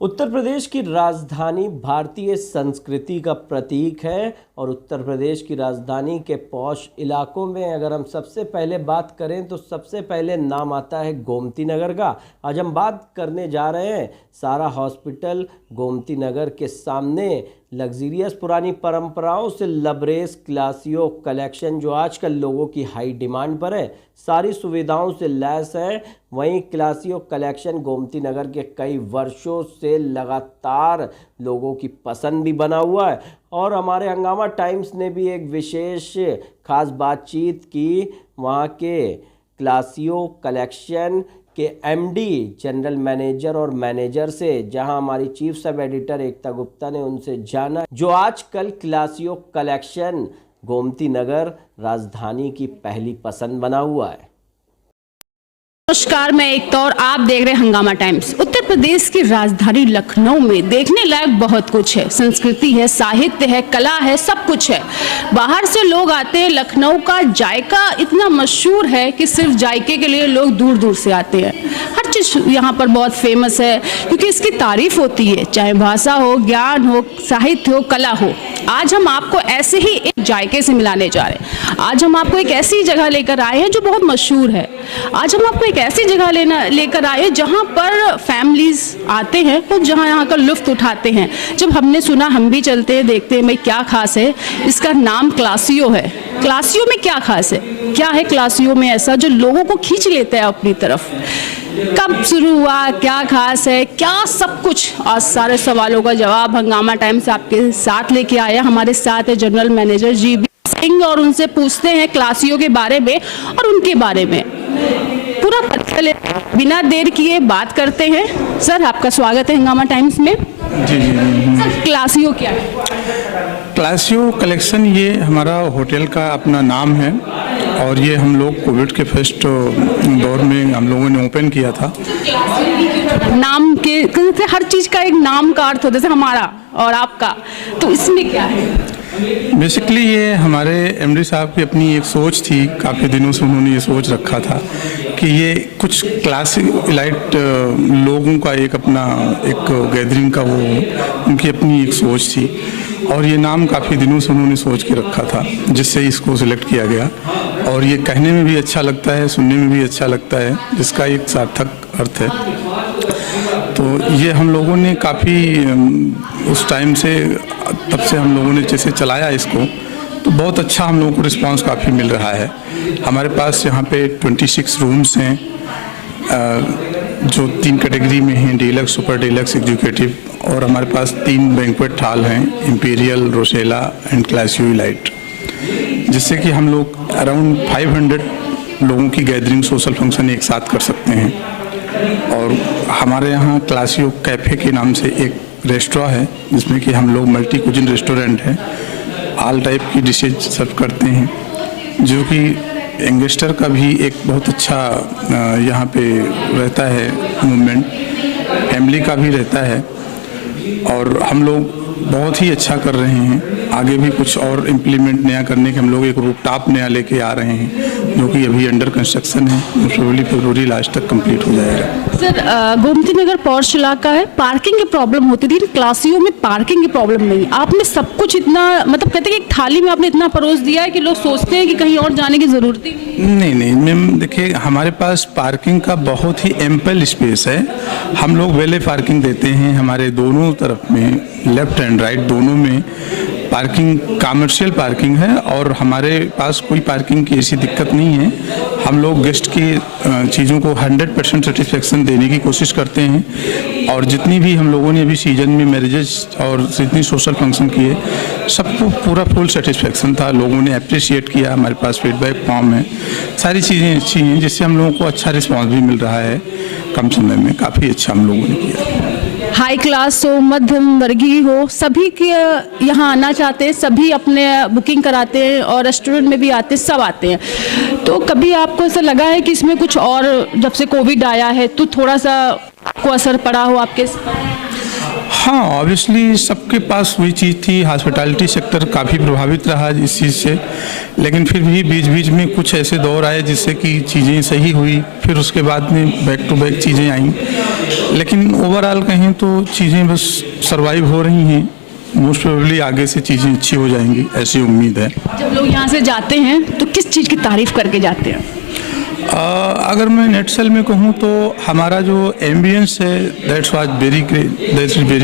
उत्तर प्रदेश की राजधानी भारतीय संस्कृति का प्रतीक है और उत्तर प्रदेश की राजधानी के पॉश इलाकों में अगर हम सबसे पहले बात करें तो सबसे पहले नाम आता है गोमती नगर का। आज हम बात करने जा रहे हैं सारा हॉस्पिटल गोमती नगर के सामने लग्जरियस पुरानी परंपराओं से लबरेज क्लासियो कलेक्शन जो आजकल लोगों की हाई डिमांड पर है, सारी सुविधाओं से लैस है। वहीं क्लासियो कलेक्शन गोमती नगर के कई वर्षों से लगातार लोगों की पसंद भी बना हुआ है और हमारे हंगामा टाइम्स ने भी एक विशेष खास बातचीत की वहाँ के क्लासियो कलेक्शन के एमडी, जनरल मैनेजर और मैनेजर से, जहां हमारी चीफ सब एडिटर एकता गुप्ता ने उनसे जाना जो आजकल क्लासियो कलेक्शन गोमती नगर राजधानी की पहली पसंद बना हुआ है। नमस्कार, मैं एकता और आप देख रहे हैं हंगामा टाइम्स। उत्तर प्रदेश की राजधानी लखनऊ में देखने लायक बहुत कुछ है, संस्कृति है, साहित्य है, कला है, सब कुछ है। बाहर से लोग आते हैं। लखनऊ का जायका इतना मशहूर है कि सिर्फ जायके के लिए लोग दूर दूर से आते हैं। हर चीज़ यहाँ पर बहुत फेमस है क्योंकि इसकी तारीफ होती है, चाहे भाषा हो, ज्ञान हो, साहित्य हो, कला हो। आज हम आपको ऐसे ही एक जायके से मिलाने जा रहे हैं। आज हम आपको एक ऐसी जगह लेकर आए हैं जो बहुत मशहूर है। आज हम आपको एक ऐसी जगह लेकर आए जहां पर फैमिलीज आते हैं और जहां यहाँ का लुत्फ उठाते हैं। जब हमने सुना हम भी चलते हैं, देखते हैं भाई क्या खास है। इसका नाम क्लासियो है। क्लासियो में क्या खास है, क्या है क्लासियो में ऐसा जो लोगों को खींच लेता है अपनी तरफ? कब शुरू हुआ, क्या खास है, क्या सब कुछ, आज सारे सवालों का जवाब हंगामा टाइम्स आपके साथ लेके आया। हमारे साथ है जनरल मैनेजर जी.बी. सिंह और उनसे पूछते हैं क्लासियो के बारे में और उनके बारे में पूरा पता ले। बिना देर किए बात करते हैं। सर, आपका स्वागत है हंगामा टाइम्स में। जी। सर, क्लासियो क्या है? क्लासियो कलेक्शन ये हमारा होटल का अपना नाम है और ये हम लोग कोविड के फर्स्ट दौर में हम लोगों ने ओपन किया था। नाम के हर चीज का एक नाम का अर्थ होता है, जैसे हमारा और आपका, तो इसमें क्या है? बेसिकली ये हमारे एमडी साहब की अपनी एक सोच थी। काफ़ी दिनों से उन्होंने ये सोच रखा था कि ये कुछ क्लासिक इलाइट लोगों का एक अपना एक गैदरिंग का वो उनकी अपनी एक सोच थी और ये नाम काफ़ी दिनों से उन्होंने सोच के रखा था, जिससे इसको सिलेक्ट किया गया। और ये कहने में भी अच्छा लगता है, सुनने में भी अच्छा लगता है, जिसका एक सार्थक अर्थ है। तो ये हम लोगों ने काफ़ी उस टाइम से, तब से हम लोगों ने जैसे चलाया इसको, तो बहुत अच्छा हम लोगों को रिस्पांस काफ़ी मिल रहा है। हमारे पास यहाँ पे 26 रूम्स हैं जो 3 कैटेगरी में हैं, डीलक्स, सुपर डीलक्स, एग्जीक्यूटिव। और हमारे पास 3 बैंक्वेट हॉल हैं, इम्पीरियल, रोसेला एंड क्लासियो इलाइट, जिससे कि हम लोग अराउंड 500 लोगों की गैदरिंग, सोशल फंक्शन एक साथ कर सकते हैं। और हमारे यहाँ क्लासियो कैफ़े के नाम से एक रेस्टोरेंट है जिसमें कि हम लोग मल्टी कुजिन रेस्टोरेंट है, ऑल टाइप की डिशेज सर्व करते हैं, जो कि यंगस्टर का भी एक बहुत अच्छा यहाँ पे रहता है मूवमेंट, फैमिली का भी रहता है। और हम लोग बहुत ही अच्छा कर रहे हैं। आगे भी कुछ और इम्प्लीमेंट नया करने के हम लोग एक रूफटॉप नया लेके आ रहे हैं जो कि अभी अंडर कंस्ट्रक्शन है, फरवरी लास्ट तक कंप्लीट हो जाएगा। सर, गोमती नगर पॉश इलाका है, पार्किंग की प्रॉब्लम होती थी। क्लासियो में पार्किंग की प्रॉब्लम नहीं। आपने सब कुछ इतना, मतलब कहते हैं कि एक थाली में आपने इतना परोस दिया है कि लोग सोचते हैं कि कहीं और जाने की जरूरत ही नहीं। मैम देखिए, हमारे पास पार्किंग का बहुत ही एम्पल स्पेस है। हम लोग वेले पार्किंग देते हैं हमारे दोनों तरफ में, लेफ्ट एंड राइट दोनों में पार्किंग, कमर्शियल पार्किंग है और हमारे पास कोई पार्किंग की ऐसी दिक्कत नहीं है। हम लोग गेस्ट की चीज़ों को 100% सेटिस्फेक्शन देने की कोशिश करते हैं और जितनी भी हम लोगों ने अभी सीजन में मैरिजेस और जितनी सोशल फंक्शन किए, सबको पूरा फुल सेटिस्फेक्शन था। लोगों ने अप्रिशिएट किया, हमारे पास फीडबैक फॉर्म है, सारी चीज़ें अच्छी हैं, जिससे हम लोगों को अच्छा रिस्पॉन्स भी मिल रहा है। कम समय में काफ़ी अच्छा हम लोगों ने किया। हाई क्लास हो, मध्यम वर्गीय हो, सभी के यहाँ आना चाहते हैं, सभी अपने बुकिंग कराते हैं और रेस्टोरेंट में भी आते हैं, सब आते हैं। तो कभी आपको ऐसा लगा है कि इसमें कुछ और, जब से कोविड आया है तो थोड़ा सा आपको असर पड़ा हो आपके? हाँ, ऑब्वियसली सबके पास वही चीज़ थी। हॉस्पिटैलिटी सेक्टर काफ़ी प्रभावित रहा इस चीज़ से, लेकिन फिर भी बीच बीच में कुछ ऐसे दौर आए जिससे कि चीज़ें सही हुई, फिर उसके बाद में बैक टू बैक चीज़ें आई। लेकिन ओवरऑल कहें तो चीज़ें बस सरवाइव हो रही हैं। मोस्ट प्रोबेबली आगे से चीज़ें अच्छी हो जाएंगी, ऐसी उम्मीद है। जब लोग यहाँ से जाते हैं तो किस चीज़ की तारीफ करके जाते हैं? अगर मैं नेटसेल में कहूँ तो हमारा जो एम्बियंस है दैट्स वेरी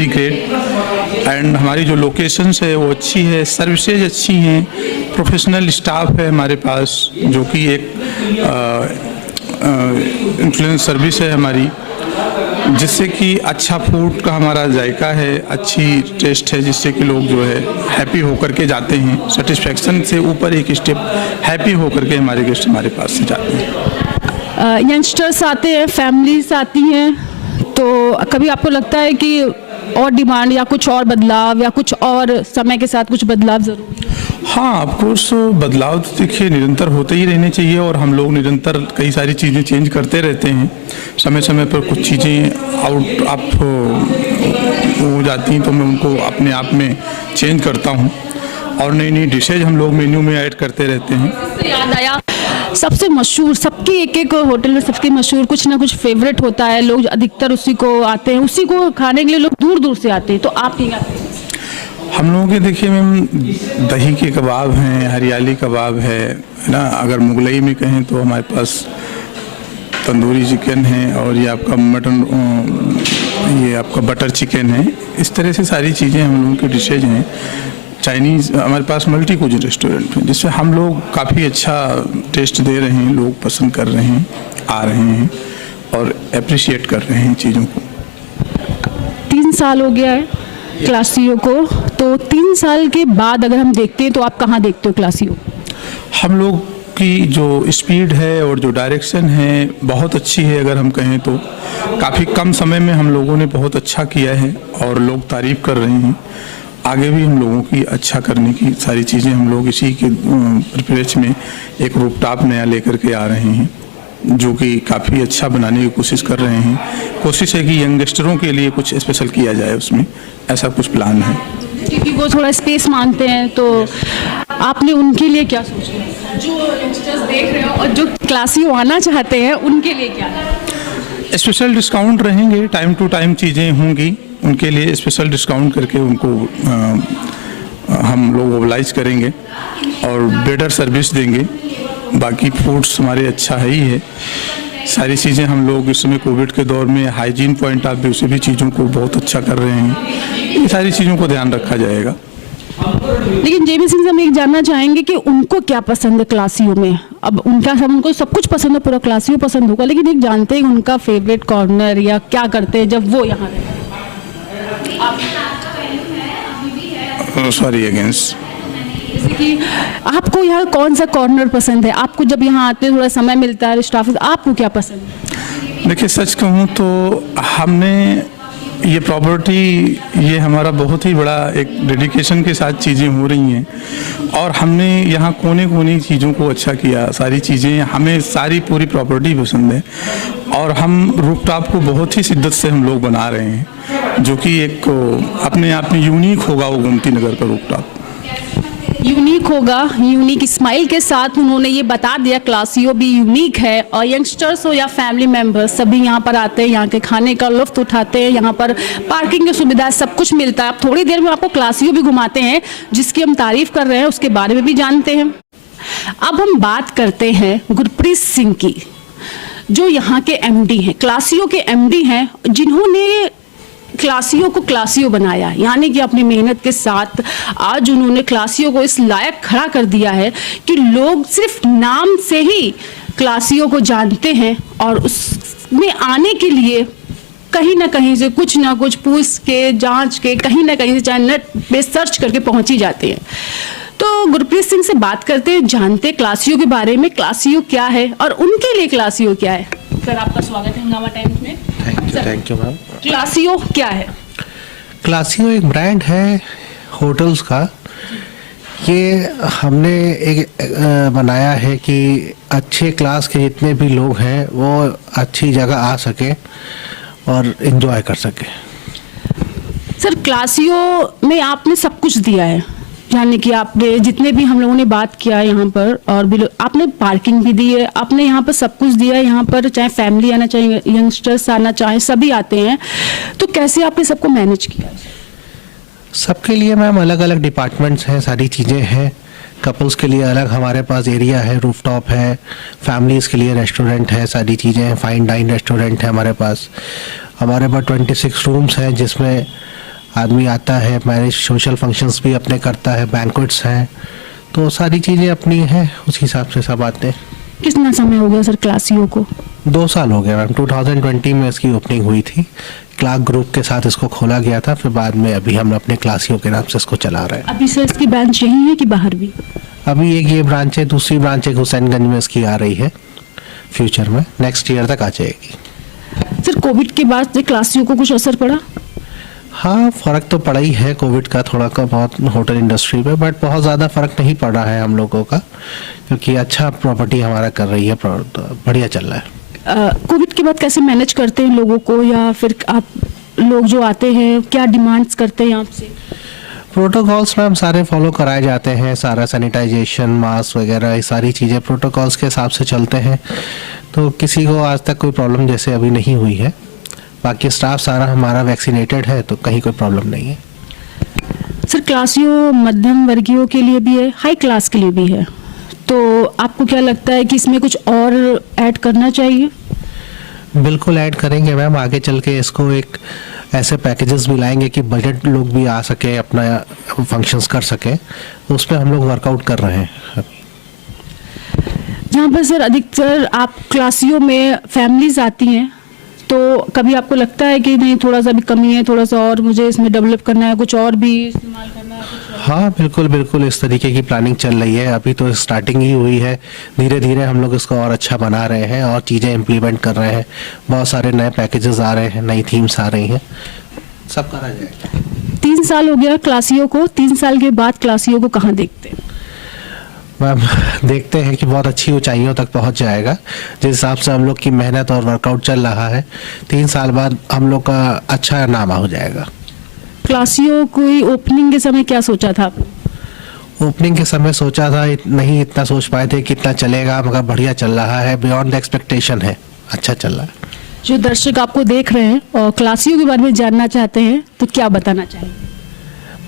ग्रेट, एंड हमारी जो लोकेशंस है वो अच्छी है, सर्विसेज अच्छी हैं, प्रोफेशनल स्टाफ है हमारे पास, जो कि एक इन्फ्लुएंस सर्विस है हमारी, जिससे कि अच्छा फूड का हमारा जायका है, अच्छी टेस्ट है, जिससे कि लोग जो है हैप्पी होकर के जाते हैं। सेटिस्फैक्शन से ऊपर एक स्टेप हैप्पी होकर के हमारे गेस्ट हमारे पास से जाते हैं। यंगस्टर्स आते हैं, फैमिलीज आती हैं, तो कभी आपको लगता है कि और डिमांड या कुछ और बदलाव या कुछ और समय के साथ कुछ बदलाव ज़रूरी है? हाँ, ऑफकोर्स बदलाव तो देखिए निरंतर होते ही रहने चाहिए, और हम लोग निरंतर कई सारी चीज़ें चेंज करते रहते हैं। समय समय पर कुछ चीज़ें आउट ऑफ हो जाती हैं तो मैं उनको अपने आप में चेंज करता हूँ, और नई नई डिशेज हम लोग मेन्यू में ऐड करते रहते हैं। तो याद आया, सबसे मशहूर, सबके एक एक होटल में सबके मशहूर कुछ ना कुछ फेवरेट होता है, लोग अधिकतर उसी को आते हैं, उसी को खाने के लिए लोग दूर दूर से आते हैं, तो आप क्या? हम लोगों के देखिए मैम, दही के कबाब हैं, हरियाली कबाब है ना। अगर मुगलई में कहें तो हमारे पास तंदूरी चिकन है, और ये आपका मटन, ये आपका बटर चिकन है। इस तरह से सारी चीज़ें हम लोगों की डिशेज हैं। चाइनीज़ हमारे पास मल्टी कुछ रेस्टोरेंट है, जिससे हम लोग काफ़ी अच्छा टेस्ट दे रहे हैं, लोग पसंद कर रहे हैं, आ रहे हैं और अप्रिशिएट कर रहे हैं चीज़ों को। 3 साल हो गया है क्लासियो को, तो 3 साल के बाद अगर हम देखते हैं तो आप कहाँ देखते हो क्लासियो? हम लोग की जो स्पीड है और जो डायरेक्शन है बहुत अच्छी है। अगर हम कहें तो काफ़ी कम समय में हम लोगों ने बहुत अच्छा किया है, और लोग तारीफ़ कर रहे हैं। आगे भी हम लोगों की अच्छा करने की सारी चीज़ें हम लोग इसी के परिप्रेक्ष्य में एक रूपटॉप नया लेकर के आ रहे हैं, जो कि काफ़ी अच्छा बनाने की कोशिश कर रहे हैं। कोशिश है कि यंगस्टरों के लिए कुछ स्पेशल किया जाए, उसमें ऐसा कुछ प्लान है। क्योंकि वो थोड़ा स्पेस मांगते हैं, तो आपने उनके लिए क्या सोचा? जो यंगस्टर्स देख रहे हो और जो क्लासियो आना चाहते हैं उनके लिए क्या है? स्पेशल डिस्काउंट रहेंगे, टाइम टू टाइम चीज़ें होंगी, उनके लिए स्पेशल डिस्काउंट करके उनको हम लोग मोबिलाइज करेंगे और बेटर सर्विस देंगे। बाकी फूड्स हमारे अच्छा है ही है। सारी चीज़ें हम लोग इस समय कोविड के दौर में हाइजीन पॉइंट ऑफ व्यू से भी चीज़ों को बहुत अच्छा कर रहे हैं। ये सारी चीज़ों को ध्यान रखा जाएगा। लेकिन जेबी सिंह से हम एक जानना चाहेंगे कि उनको क्या पसंद है क्लासियो में? अब उनको सब कुछ पसंद है, पूरा क्लासियो पसंद होगा, लेकिन एक जानते हैं उनका फेवरेट कॉर्नर या क्या करते हैं जब वो यहाँ रहते हैं? सॉरी अगेंस्ट, जैसे कि आपको यहाँ कौन सा कॉर्नर पसंद है? आपको जब यहाँ आते हैं थोड़ा समय मिलता है स्टाफ, आपको क्या पसंद है? देखिए सच कहूँ तो हमने ये प्रॉपर्टी, ये हमारा बहुत ही बड़ा एक डेडिकेशन के साथ चीज़ें हो रही हैं, और हमने यहाँ कोने कोने चीज़ों को अच्छा किया। सारी चीज़ें हमें सारी पूरी प्रॉपर्टी पसंद है, और हम रूफटॉप को बहुत ही शिद्दत से हम लोग बना रहे हैं, जो कि एक अपने आप में यूनिक होगा। वो गोमती नगर का रूफटॉप यूनिक होगा, यूनिक स्माइल के साथ उन्होंने ये बता दिया क्लासियो भी यूनिक है, और यंगस्टर्स हो या फैमिली मेंबर्स सभी यहाँ पर आते हैं, यहाँ के खाने का लुत्फ उठाते हैं। यहाँ पर पार्किंग की सुविधा सब कुछ मिलता है। अब थोड़ी देर में आपको क्लासियो भी घुमाते हैं, जिसकी हम तारीफ कर रहे हैं, उसके बारे में भी जानते हैं। अब हम बात करते हैं गुरप्रीत सिंह की, जो यहाँ के एमडी हैं, क्लासियो के एमडी हैं, जिन्होंने क्लासियो को क्लासियो बनाया, यानी कि अपनी मेहनत के साथ आज उन्होंने क्लासियो को इस लायक खड़ा कर दिया है कि लोग सिर्फ नाम से ही क्लासियो को जानते हैं, और उसमें आने के लिए कहीं ना कहीं से कुछ ना कुछ पूछ के जांच के कहीं ना कहीं से चाहे नेट पे सर्च करके पहुंच ही जाते हैं। तो गुरप्रीत सिंह से बात करते हैं, जानते क्लासियो के बारे में, क्लासियो क्या है और उनके लिए क्लासियो क्या है। सर आपका स्वागत है हंगामा टाइम्स में। Thank you ma'am. क्लासियो क्या है? क्लासियो एक ब्रांड है होटल्स का। ये हमने एक बनाया है कि अच्छे क्लास के जितने भी लोग हैं वो अच्छी जगह आ सके और एंजॉय कर सके। सर क्लासियो में आपने सब कुछ दिया है, यानी कि आपने जितने भी हम लोगों ने बात किया यहाँ पर, और भी आपने पार्किंग भी दी है, आपने यहाँ पर सब कुछ दिया है। यहाँ पर चाहे फैमिली आना, चाहे यंगस्टर्स आना चाहे, सभी आते हैं। तो कैसे आपने सबको मैनेज किया? सबके लिए मैम अलग अलग डिपार्टमेंट्स हैं, सारी चीज़ें हैं। कपल्स के लिए अलग हमारे पास एरिया है, रूफटॉप है। फैमिलीज़ के लिए रेस्टोरेंट है, सारी चीज़ें हैं। फाइन डाइन रेस्टोरेंट है हमारे पास। 26 रूम्स हैं जिसमें आदमी आता है, मैरिज सोशल फंक्शंस भी अपने करता है, बैंक्वेट्स हैं। तो सारी चीज़ें अपनी हैं, उस हिसाब से सब आते हैं। कितना समय हो गया सर क्लासियो को? 2 साल हो गया मैम। 2020 में इसकी ओपनिंग हुई थी। क्लार्क ग्रुप के साथ इसको खोला गया था, फिर बाद में अभी हम अपने क्लासियो के नाम से इसको चला रहे हैं। अभी सर इसकी ब्रांच यही है कि बाहर भी? अभी एक ये ब्रांच है, दूसरी ब्रांच एक हुसैनगंज में इसकी आ रही है। फ्यूचर में नेक्स्ट ईयर तक आ जाएगी। सर कोविड के बाद क्लासियो को कुछ असर पड़ा? हाँ, फ़र्क तो पड़ा ही है कोविड का थोड़ा का बहुत होटल इंडस्ट्री पे, बट बहुत ज़्यादा फ़र्क नहीं पड़ रहा है हम लोगों का, क्योंकि अच्छा प्रॉपर्टी हमारा कर रही है, बढ़िया चल रहा है। कोविड के बाद कैसे मैनेज करते हैं लोगों को, या फिर आप लोग जो आते हैं क्या डिमांड्स करते हैं आपसे? प्रोटोकॉल्स मैम सारे फॉलो कराए जाते हैं, सारा सैनिटाइजेशन, मास्क वगैरह, ये सारी चीज़ें प्रोटोकॉल्स के हिसाब से चलते हैं। तो किसी को आज तक कोई प्रॉब्लम जैसे अभी नहीं हुई है। बाकी स्टाफ सारा हमारा वैक्सीनेटेड है, तो कहीं कोई प्रॉब्लम नहीं है। सर क्लासियो मध्यम वर्गीयों के लिए भी है, हाई क्लास के लिए भी है, तो आपको क्या लगता है कि इसमें कुछ और ऐड करना चाहिए? बिल्कुल ऐड करेंगे मैम, आगे चल के इसको एक ऐसे पैकेजेस भी लाएंगे कि बजट लोग भी आ सके, अपना फंक्शंस कर सके। उस पर हम लोग वर्कआउट कर रहे हैं। जहाँ पर सर अधिकतर आप क्लासियो में फैमिलीज आती हैं, तो कभी आपको लगता है कि नहीं थोड़ा सा भी कमी है, थोड़ा सा और मुझे इसमें डेवलप करना है, कुछ और भी इस्तेमाल करना है? हाँ बिल्कुल बिल्कुल, इस तरीके की प्लानिंग चल रही है। अभी तो स्टार्टिंग ही हुई है, धीरे धीरे हम लोग इसको और अच्छा बना रहे हैं और चीज़ें इम्प्लीमेंट कर रहे हैं। बहुत सारे नए पैकेजेस आ रहे हैं, नई थीम्स आ रही हैं, सब करा जाएगा। 3 साल हो गया क्लासियो को, 3 साल के बाद क्लासियो को कहाँ देखते हैं? मैम देखते हैं कि बहुत अच्छी ऊंचाइयों तक पहुंच जाएगा, जिस हिसाब से हम लोग की मेहनत और वर्कआउट चल रहा है। 3 साल बाद हम लोग का अच्छा नाम हो जाएगा। क्लासियो कोई ओपनिंग के समय क्या सोचा था? ओपनिंग के समय सोचा था नहीं इतना सोच पाए थे कितना चलेगा, मगर बढ़िया चल रहा है, बियॉन्ड एक्सपेक्टेशन है, अच्छा चल रहा है। जो दर्शक आपको देख रहे हैं और क्लासियो के बारे में जानना चाहते हैं, तो क्या बताना चाहेंगे?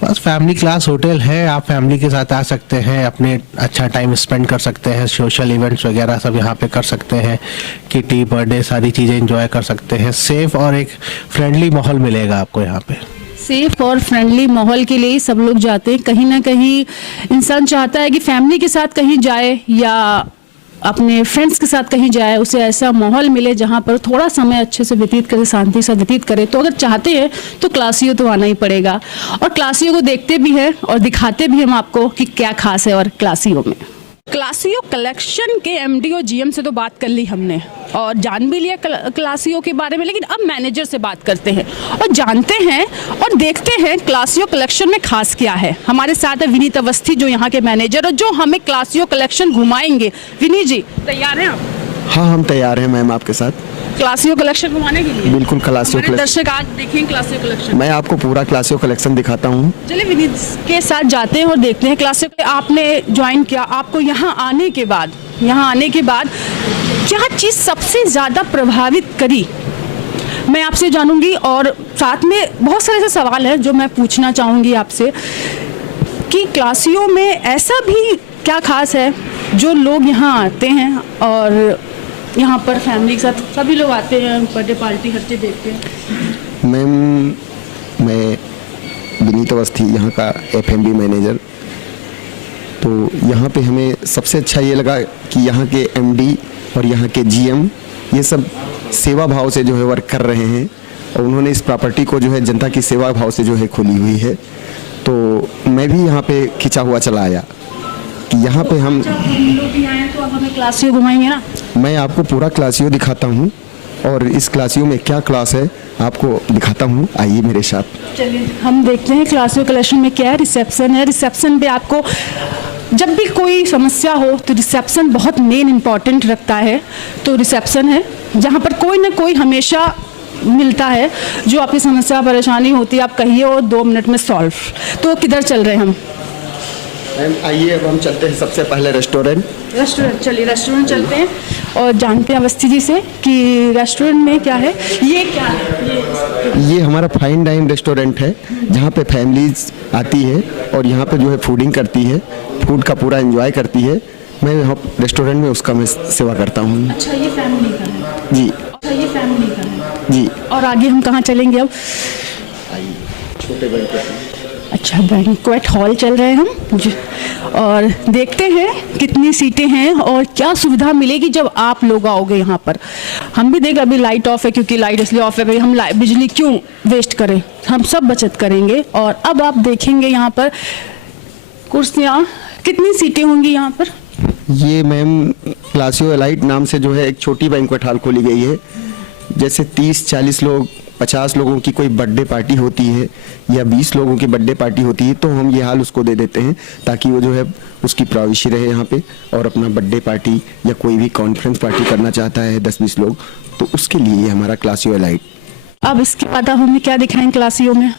बस फैमिली क्लास होटल है, आप फैमिली के साथ आ सकते हैं, अपने अच्छा टाइम स्पेंड कर सकते हैं, सोशल इवेंट्स वगैरह सब यहाँ पे कर सकते हैं, किटी बर्थडे सारी चीज़ें एंजॉय कर सकते हैं। सेफ और एक फ्रेंडली माहौल मिलेगा आपको यहाँ पे। सेफ और फ्रेंडली माहौल के लिए ही सब लोग जाते हैं। कहीं ना कहीं इंसान चाहता है कि फैमिली के साथ कहीं जाए या अपने फ्रेंड्स के साथ कहीं जाए, उसे ऐसा माहौल मिले जहाँ पर थोड़ा समय अच्छे से व्यतीत करे, शांति से व्यतीत करे। तो अगर चाहते हैं तो क्लासियो तो आना ही पड़ेगा, और क्लासियो को देखते भी हैं और दिखाते भी हम आपको कि क्या खास है और क्लासियो में। क्लासियो कलेक्शन के एमडी और जीएम से तो बात कर ली हमने और जान भी लिया क्लासियो के बारे में, लेकिन अब मैनेजर से बात करते हैं और जानते हैं और देखते हैं क्लासियो कलेक्शन में खास क्या है। हमारे साथ है विनीत अवस्थी, जो यहाँ के मैनेजर और जो हमें क्लासियो कलेक्शन घुमाएंगे। विनीत जी तैयार हैं आप? हाँ हम तैयार हैं मैम आपके साथ क्लासियो कलेक्शन घुमाने के लिए। बिल्कुल क्लासियो कलेक्शन। दर्शक आज देखें क्लासियो कलेक्शन, मैं आपको पूरा क्लासियो कलेक्शन दिखाता हूँ। चलिए विनीत के साथ जाते हैं और देखते हैं। क्लासियो आपने ज्वाइन किया, आपको यहाँ आने के बाद क्या चीज़ सबसे ज़्यादा प्रभावित करी, मैं आपसे जानूंगी। और साथ में बहुत सारे ऐसे सवाल हैं जो मैं पूछना चाहूँगी आपसे कि क्लासियो में ऐसा भी क्या खास है जो लोग यहाँ आते हैं और यहाँ पर फैमिली के साथ सभी लोग आते हैं, बर्थडे पार्टी हर चीज़ देखते हैं। मैम मैं विनीत अवस्थी, यहाँ का एफएमबी मैनेजर। तो यहाँ पे हमें सबसे अच्छा ये लगा कि यहाँ के एमडी और यहाँ के जीएम ये सब सेवा भाव से जो है वर्क कर रहे हैं, और उन्होंने इस प्रॉपर्टी को जो है जनता की सेवा भाव से जो है खोली हुई है। तो मैं भी यहाँ पे खिंचा हुआ चला आया कि यहाँ पे हम लोग भी आए तो अब हमें क्लासियो घुमाएंगे ना। मैं आपको पूरा क्लासियो दिखाता हूँ और इस क्लासियो में क्या क्लास है आपको दिखाता हूँ, आइए मेरे साथ। चलिए हम देखते हैं क्लासियो कलेक्शन में क्या है। रिसेप्शन है, रिसेप्शन पे आपको जब भी कोई समस्या हो तो रिसेप्शन बहुत मेन इम्पॉर्टेंट रखता है। तो रिसेप्शन है जहाँ पर कोई ना कोई हमेशा मिलता है, जो आपकी समस्या परेशानी होती है आप कहिए और 2 मिनट में सॉल्व। तो किधर चल रहे हैं हम? मैम आइए अब हम चलते हैं सबसे पहले रेस्टोरेंट। चलिए रेस्टोरेंट चलते हैं और जानते हैं अवस्थी जी से कि रेस्टोरेंट में क्या है। ये क्या है? ये हमारा फाइन डाइन रेस्टोरेंट है जहाँ पे फैमिलीज आती है और यहाँ पे जो है फूडिंग करती है, फूड का पूरा एंजॉय करती है। मैं यहाँ रेस्टोरेंट में उसका मैं सेवा करता हूँ। अच्छा, ये फैमिली का है? जी। अच्छा, ये फैमिली का है जी। और आगे हम कहाँ चलेंगे अब? छोटे बैंक्वेट। अच्छा, बैंक्वेट हॉल चल रहे हैं हम जी, और देखते हैं कितनी सीटें हैं और क्या सुविधा मिलेगी जब आप लोग आओगे यहाँ पर। हम भी देख, अभी लाइट ऑफ है क्योंकि लाइट इसलिए ऑफ है भाई, हम बिजली क्यों वेस्ट करें, हम सब बचत करेंगे। और अब आप देखेंगे यहाँ पर कुर्सियाँ, कितनी सीटें होंगी यहाँ पर? ये मैम क्लासियो एलाइट नाम से जो है एक छोटी बैंक्वेट हॉल खोली गई है। जैसे 30-40 लोग, 50 लोगों की कोई बर्थडे पार्टी होती है या 20 लोगों की बर्थडे पार्टी होती है तो हम ये हाल उसको दे देते हैं ताकि वो जो है उसकी प्राइवेसी रहे यहाँ पे, और अपना बर्थडे पार्टी या कोई भी कॉन्फ्रेंस पार्टी करना चाहता है 10-20 लोग तो उसके लिए ये हमारा क्लासियो एलाइट। अब इसके बाद हमें क्या दिखाएं क्लासियो में?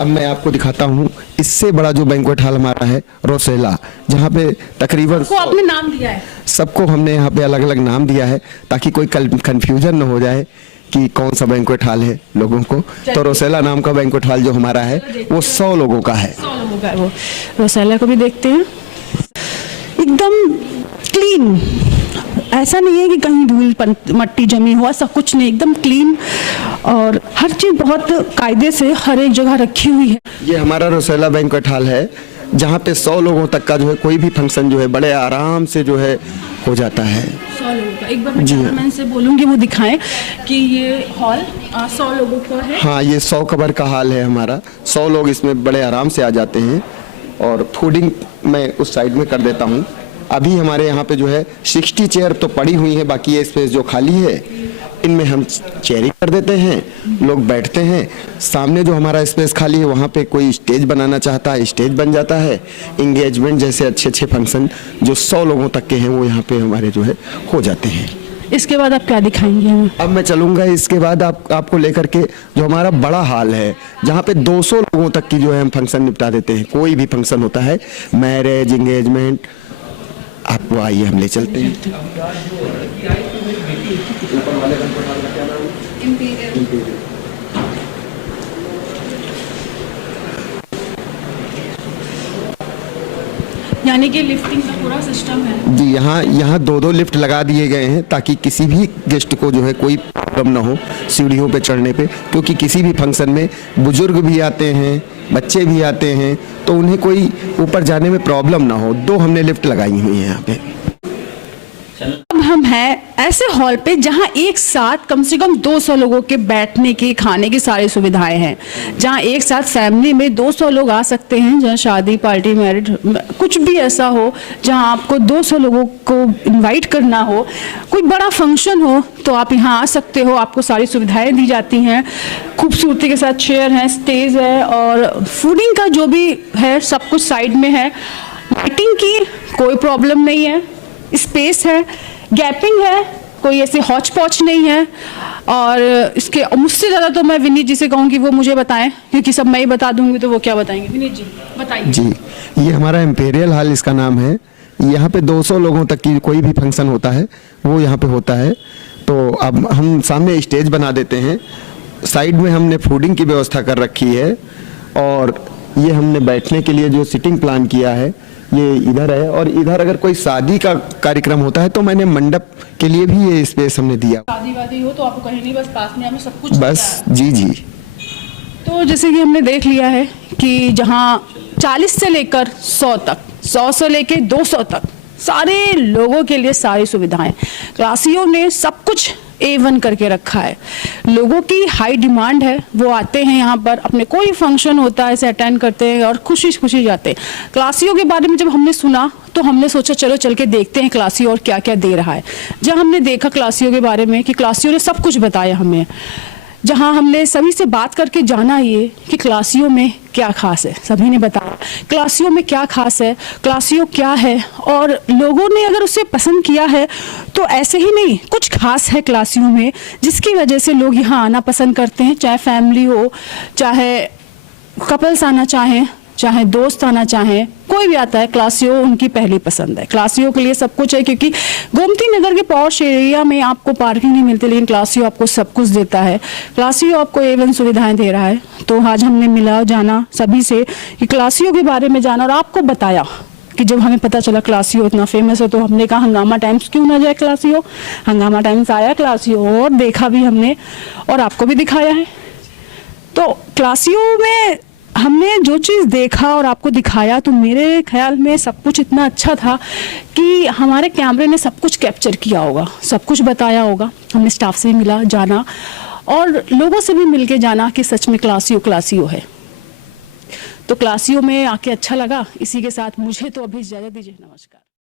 अब मैं आपको दिखाता हूँ इससे बड़ा जो बैंक्वेट हॉल हमारा है रोसेला, जहाँ पे तकरीबन को आपने नाम दिया है? सबको हमने यहाँ पे अलग अलग नाम दिया है ताकि कोई कंफ्यूजन न हो जाए कि कौन सा बैंक्वेट हॉल है लोगों को। तो रोसेला नाम का बैंक्वेट हॉल जो हमारा है वो 100 लोगों का है। 100 लोगों का है वो। रोसेला को भी देखते हैं, एकदम क्लीन, ऐसा नहीं है कि कहीं धूल मट्टी जमी हुआ, सब कुछ नहीं, एकदम क्लीन और हर चीज बहुत कायदे से हर एक जगह रखी हुई है। ये हमारा रोसेला बैंक्वेट हॉल है जहाँ पे 100 लोगों तक का जो है कोई भी फंक्शन जो है बड़े आराम से जो है हो जाता है। 100 लोगों का। एक बार मैं कैमरामैन से बोलूँगी वो दिखाएं कि ये हॉल 100 लोगों का है। हाँ, ये 100 कबर का हॉल है हमारा। 100 लोग इसमें बड़े आराम से आ जाते हैं और फूडिंग मैं उस साइड में कर देता हूँ। अभी हमारे यहाँ पे जो है 60 चेयर तो पड़ी हुई है, बाकी ये स्पेस जो खाली है इनमें हम चेयरिंग कर देते हैं, लोग बैठते हैं। सामने जो हमारा स्पेस खाली है वहाँ पे कोई स्टेज बनाना चाहता है स्टेज बन जाता है। इंगेजमेंट जैसे अच्छे अच्छे फंक्शन जो 100 लोगों तक के हैं वो यहाँ पे हमारे जो है हो जाते हैं। इसके बाद आप क्या दिखाएंगे हमें? अब मैं चलूँगा इसके बाद आपको लेकर के जो हमारा बड़ा हॉल है जहाँ पे 200 लोगों तक की जो है हम फंक्शन निपटा देते हैं। कोई भी फंक्शन होता है, मैरिज, इंगेजमेंट, आपको आइए हम ले चलते हैं। यानी कि लिफ्टिंग का पूरा सिस्टम है जी। यहाँ 2-2 लिफ्ट लगा दिए गए हैं ताकि किसी भी गेस्ट को जो है कोई प्रॉब्लम ना हो सीढ़ियों पे चढ़ने पे, क्योंकि किसी भी फंक्शन में बुजुर्ग भी आते हैं, बच्चे भी आते हैं, तो उन्हें कोई ऊपर जाने में प्रॉब्लम ना हो। 2 हमने लिफ्ट लगाई हुई हैं यहाँ पे। अब हम हैं ऐसे हॉल पे जहां एक साथ कम से कम 200 लोगों के बैठने की, खाने की सारी सुविधाएं हैं, जहां एक साथ फैमिली में 200 लोग आ सकते हैं, जहां शादी, पार्टी, मैरिज, कुछ भी ऐसा हो जहां आपको 200 लोगों को इनवाइट करना हो, कोई बड़ा फंक्शन हो तो आप यहां आ सकते हो। आपको सारी सुविधाएं दी जाती हैं, खूबसूरती के साथ चेयर है, स्टेज है और फूडिंग का जो भी है सब कुछ साइड में है। लाइटिंग की कोई प्रॉब्लम नहीं है, स्पेस है, गैपिंग है, कोई ऐसे हौच पौच नहीं है। और इसके मुझसे ज़्यादा तो मैं विनीत जी से कहूँगी वो मुझे बताएं, क्योंकि सब मैं ही बता दूंगी तो वो क्या बताएंगे। विनीत जी बताइए। जी, ये हमारा इम्पेरियल हॉल इसका नाम है। यहाँ पे 200 लोगों तक की कोई भी फंक्शन होता है वो यहाँ पे होता है। तो अब हम सामने स्टेज बना देते हैं, साइड में हमने फूडिंग की व्यवस्था कर रखी है और ये हमने बैठने के लिए जो सिटिंग प्लान किया है ये इधर है। और इधर अगर कोई शादी का कार्यक्रम होता है तो मैंने मंडप के लिए भी ये स्पेस हमने दिया। शादी वादी हो तो आपको कहीं नहीं, बस पास में हमें सब कुछ बस। जी जी। तो जैसे कि हमने देख लिया है कि जहाँ 40 से लेकर 100 तक, 100 से लेकर 200 तक सारे लोगों के लिए सारी सुविधाएं क्लासियो ने सब कुछ A1 करके रखा है। लोगों की हाई डिमांड है, वो आते हैं यहाँ पर, अपने कोई फंक्शन होता है इसे अटेंड करते हैं और खुशी खुशी जाते हैं। क्लासियो के बारे में जब हमने सुना तो हमने सोचा चलो चल के देखते हैं क्लासियो और क्या क्या दे रहा है। जब हमने देखा क्लासियो के बारे में कि क्लासियो ने सब कुछ बताया हमें जहां हमने सभी से बात करके जाना ये कि क्लासियो में क्या खास है। सभी ने बताया क्लासियो में क्या खास है, क्लासियो क्या है, और लोगों ने अगर उसे पसंद किया है तो ऐसे ही नहीं, कुछ खास है क्लासियो में जिसकी वजह से लोग यहाँ आना पसंद करते हैं। चाहे फैमिली हो, चाहे कपल्स आना चाहें, चाहे दोस्त आना चाहें, कोई भी आता है, क्लासियो उनकी पहली पसंद है। क्लासियो के लिए सब कुछ है, क्योंकि गोमती नगर के पॉश एरिया में आपको पार्किंग नहीं मिलती, लेकिन क्लासियो आपको सब कुछ देता है। क्लासियो आपको A1 सुविधाएं दे रहा है। तो आज हमने मिला जाना सभी से कि क्लासियो के बारे में जाना, और आपको बताया कि जब हमें पता चला क्लासियो इतना फेमस है तो हमने कहा हंगामा टाइम्स क्यों ना जाए क्लासियो। हंगामा टाइम्स आया क्लासियो और देखा भी हमने और आपको भी दिखाया है। तो क्लासियो में हमने जो चीज़ देखा और आपको दिखाया तो मेरे ख्याल में सब कुछ इतना अच्छा था कि हमारे कैमरे ने सब कुछ कैप्चर किया होगा, सब कुछ बताया होगा। हमने स्टाफ से भी मिला जाना और लोगों से भी मिलके जाना कि सच में क्लासियो है। तो क्लासियो में आके अच्छा लगा। इसी के साथ मुझे तो अभी इजाज़त दीजिए, नमस्कार।